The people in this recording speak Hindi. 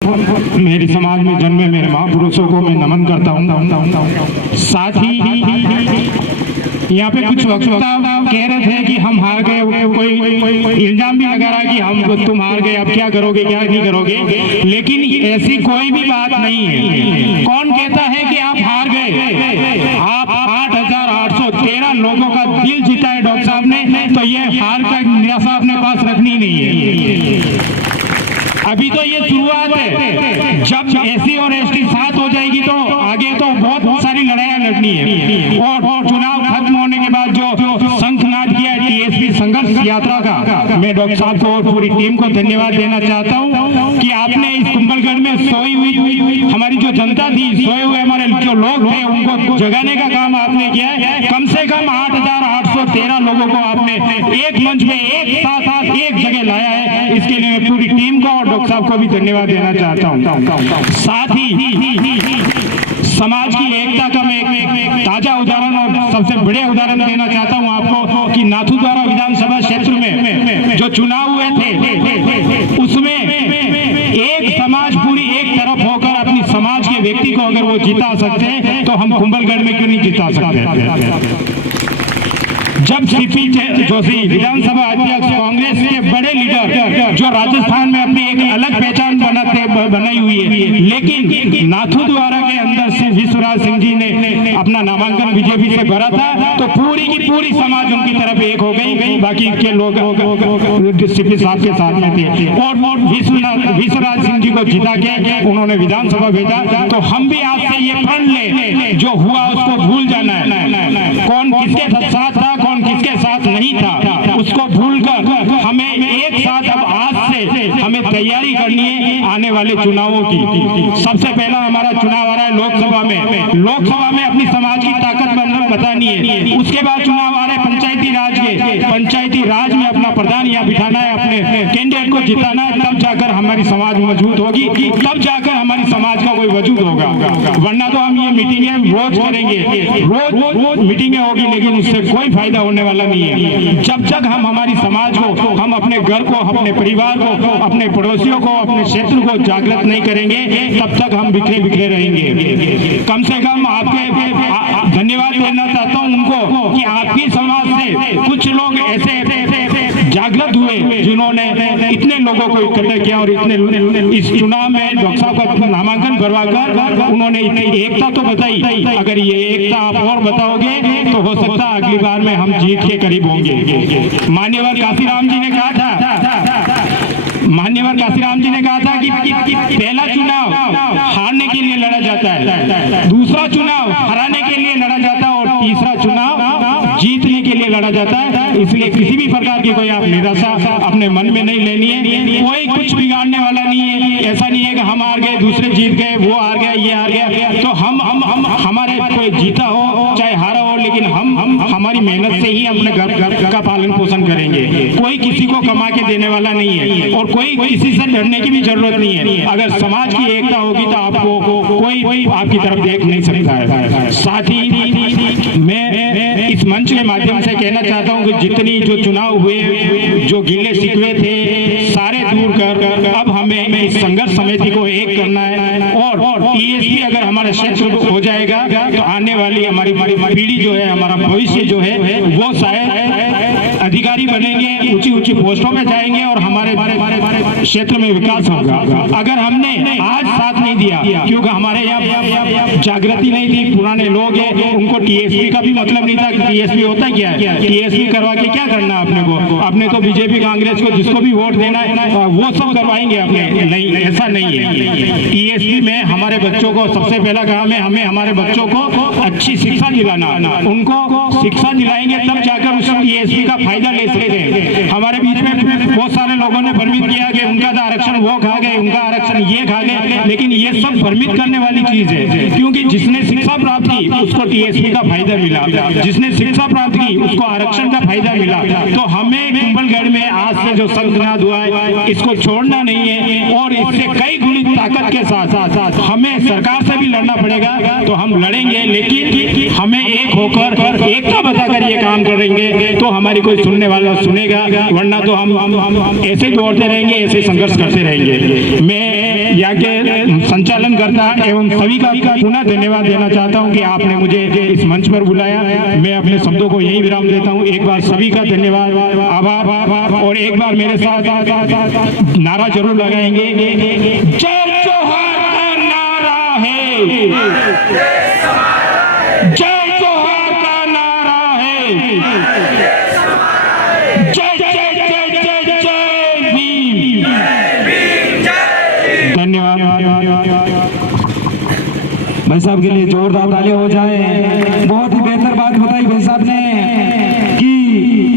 मेरे समाज में जन्मे मेरे महापुरुषों को मैं नमन करता हूँ। साथ ही यहाँ पे कुछ वक्ता कह रहे थे कि हम हार गए, कोई इल्जाम भी लगा रहा कि हम तुम हार गए, अब क्या करोगे क्या नहीं करोगे, लेकिन ऐसी कोई भी बात नहीं है। कौन कहता है कि आप हार गए? आप 8,813 लोगों का दिल जीता है डॉक्टर साहब ने, तो ये हार का निराशा अपने पास रखनी नहीं है। अभी तो ये शुरुआत है, जब एससी और एसटी साथ हो जाएगी तो आगे तो बहुत सारी लड़ाइयां लड़नी है। और चुनाव खत्म होने के बाद जो शंखनाद किया टीएसपी संघर्ष यात्रा का, मैं डॉक्टर साहब को और पूरी टीम को धन्यवाद देना चाहता हूं कि आपने इस कुंभलगढ़ में सोई हुई हमारी जो जनता थी, सोए हुए हमारे जो लोग थे, उनको जगाने का काम आपने किया है। कम से कम 8,813 लोगों को आपने एक मंच में एक साथ एक जगह लाया है। इसके लिए मैं पूरी टीम को और डॉक्टर साहब को भी धन्यवाद देना चाहता हूं। साथ ही समाज की एकता का मैं एक ताजा उदाहरण और सबसे बड़े उदाहरण देना चाहता हूं आपको कि नाथूद्वारा विधानसभा क्षेत्र में जो चुनाव हुए थे, उसमें एक समाज पूरी एक तरफ होकर अपनी समाज के व्यक्ति को अगर वो जिता सकते हैं तो हम कुंभलगढ़ में क्यों नहीं जिता सकते? जब सीपी जोशी विधानसभा अध्यक्ष, कांग्रेस के बड़े लीडर जो राजस्थान में अपनी एक अलग पहचान बनाई हुई है, लेकिन नाथूद्वारा के अंदर से विश्वराज सिंह जी ने अपना नामांकन बीजेपी से भरा था, तो पूरी की पूरी समाज उनकी तरफ एक हो गई, बाकी के लोग सीपी साहब के साथ में थे और विश्वराज सिंह जी को जिता के उन्होंने विधानसभा भेजा। तो हम भी आज से ये प्रण ले, जो हुआ उसको भूल जाना है। कौन किसके साथ था, कौन किसके साथ नहीं था, उसको भूलकर हमें एक साथ अब आज से हमें तैयारी करनी है आने वाले चुनावों की। सबसे पहला हमारा चुनाव आ रहा है लोकसभा में। लोकसभा में अपनी समाज की ताकत बतानी है। उसके बाद चुनाव आ रहे हैं पंचायती राज के। पंचायती राज में अपना प्रधान यहाँ बिठाना है, अपने कैंडिडेट को जिताना है, तब जाकर हमारी समाज मजबूत होगी, तब जाकर हमारी समाज का कोई वजूद होगा। वरना तो हम ये मीटिंगें रोज करेंगे, रोज मीटिंगें होगी, लेकिन उससे कोई फायदा होने वाला नहीं है। जब तक हम हमारी समाज को, हम अपने घर को, अपने परिवार को, अपने पड़ोसियों को, अपने क्षेत्र को जागृत नहीं करेंगे, तब तक हम बिखरे बिखरे रहेंगे। कम से कम आपके धन्यवाद देना चाहता हूं उनको कि आपकी समाज से कुछ लोग ऐसे जागृत हुए जिन्होंने इतने लोगों को इकट्ठा किया और इतने इस चुनाव में डॉक्टर साहब का नामांकन करवाकर उन्होंने इतनी एकता तो बताई। अगर ये एकता आप और बताओगे तो हो सकता है अगली बार में हम जीत के करीब होंगे। मान्यवर काशीराम जी ने कहा था कि पहला चुनाव हारने के लिए लड़ा जाता है, दूसरा चुनाव हराने के लिए लड़ा जाता है और तीसरा चुनाव जीतने के लिए लड़ा जाता है। इसलिए किसी भी प्रकार की कोई आप निराशा अपने मन में नहीं लेनी है। कोई कुछ बिगाड़ने वाला नहीं है। ऐसा नहीं है कि हम हार गए, दूसरे जीत गए, वो हार गया, ये हार गया। तो हम हमारे कोई जीता हो चाहे हारा हो, लेकिन हम हमारी मेहनत से ही अपने घर का पालन पोषण करेंगे। कोई किसी को कमा के देने वाला नहीं है और कोई किसी से डरने की भी जरूरत नहीं है। अगर समाज की एकता होगी तो आपको कोई आपकी तरफ देख नहीं सकता है। साथ ही मैं इस मंच के माध्यम से कहना चाहता हूं कि जितनी जो चुनाव हुए, जो गिले शिकवे थे, सारे दूर कर अब हमें इस संघर्ष समिति को एक करना है और टीएसपी अगर हमारे क्षेत्र को हो जाएगा तो आने वाली हमारी पीढ़ी जो है, हमारा भविष्य जो है, वो शायद अधिकारी बनेंगे, ऊंची पोस्टों में जाएंगे और हमारे क्षेत्र में विकास होगा। अगर हमने आज साथ नहीं दिया, क्योंकि हमारे यहाँ जागृति नहीं थी, पुराने लोग हैं, उनको टीएसपी का भी मतलब नहीं था। टीएसपी होता क्या है? टीएसपी करवा के क्या करना आपने को? आपने तो बीजेपी कांग्रेस को जिसको भी वोट देना है वो सब करवाएंगे अपने। नहीं, ऐसा नहीं है। टीएसपी में हमारे बच्चों को सबसे पहला काम है हमें हमारे बच्चों को अच्छी शिक्षा दिलाना। उनको शिक्षा दिलाएंगे तब जाकर उस टीएसपी का फायदा ले सकते हैं। हमारे बीच में बहुत सारे लोगों ने भ्रमित किया कि उनका आरक्षण वो खा गए, उनका आरक्षण ये खा गए, लेकिन ये सब भ्रमित करने वाली चीज है। क्योंकि जिसने शिक्षा प्राप्त की उसको टीएसपी का फायदा मिला, जिसने शिक्षा प्राप्त की उसको आरक्षण का फायदा मिला। तो हमें कुंभलगढ़ में आज से जो शंखनाद हुआ है इसको छोड़ना नहीं है और इससे कई गुणी ताकत के साथ हमें सरकार से भी लड़ना पड़ेगा तो हम लड़ेंगे, लेकिन हमें एक होकर एकता बताकर ये काम करेंगे तो हमारी कोई सुनने वाला सुनेगा, वरना तो हम ऐसे दौड़ते रहेंगे, ऐसे संघर्ष करते रहेंगे। मैं यहाँ के संचालन करता एवं सभी का पुनः धन्यवाद देना चाहता हूँ कि आपने मुझे इस मंच पर बुलाया। मैं अपने शब्दों को यही विराम देता हूँ। एक बार सभी का धन्यवाद, आभार, और एक बार मेरे साथ नारा जरूर लगाएंगे। जय जोहार का नारा है, जय जोहार का नारा है, जय जय जय जय जय भीम। धन्यवाद। भाई साहब के लिए जोरदार ताली हो जाए। बहुत ही बेहतर बात बताई भाई साहब ने।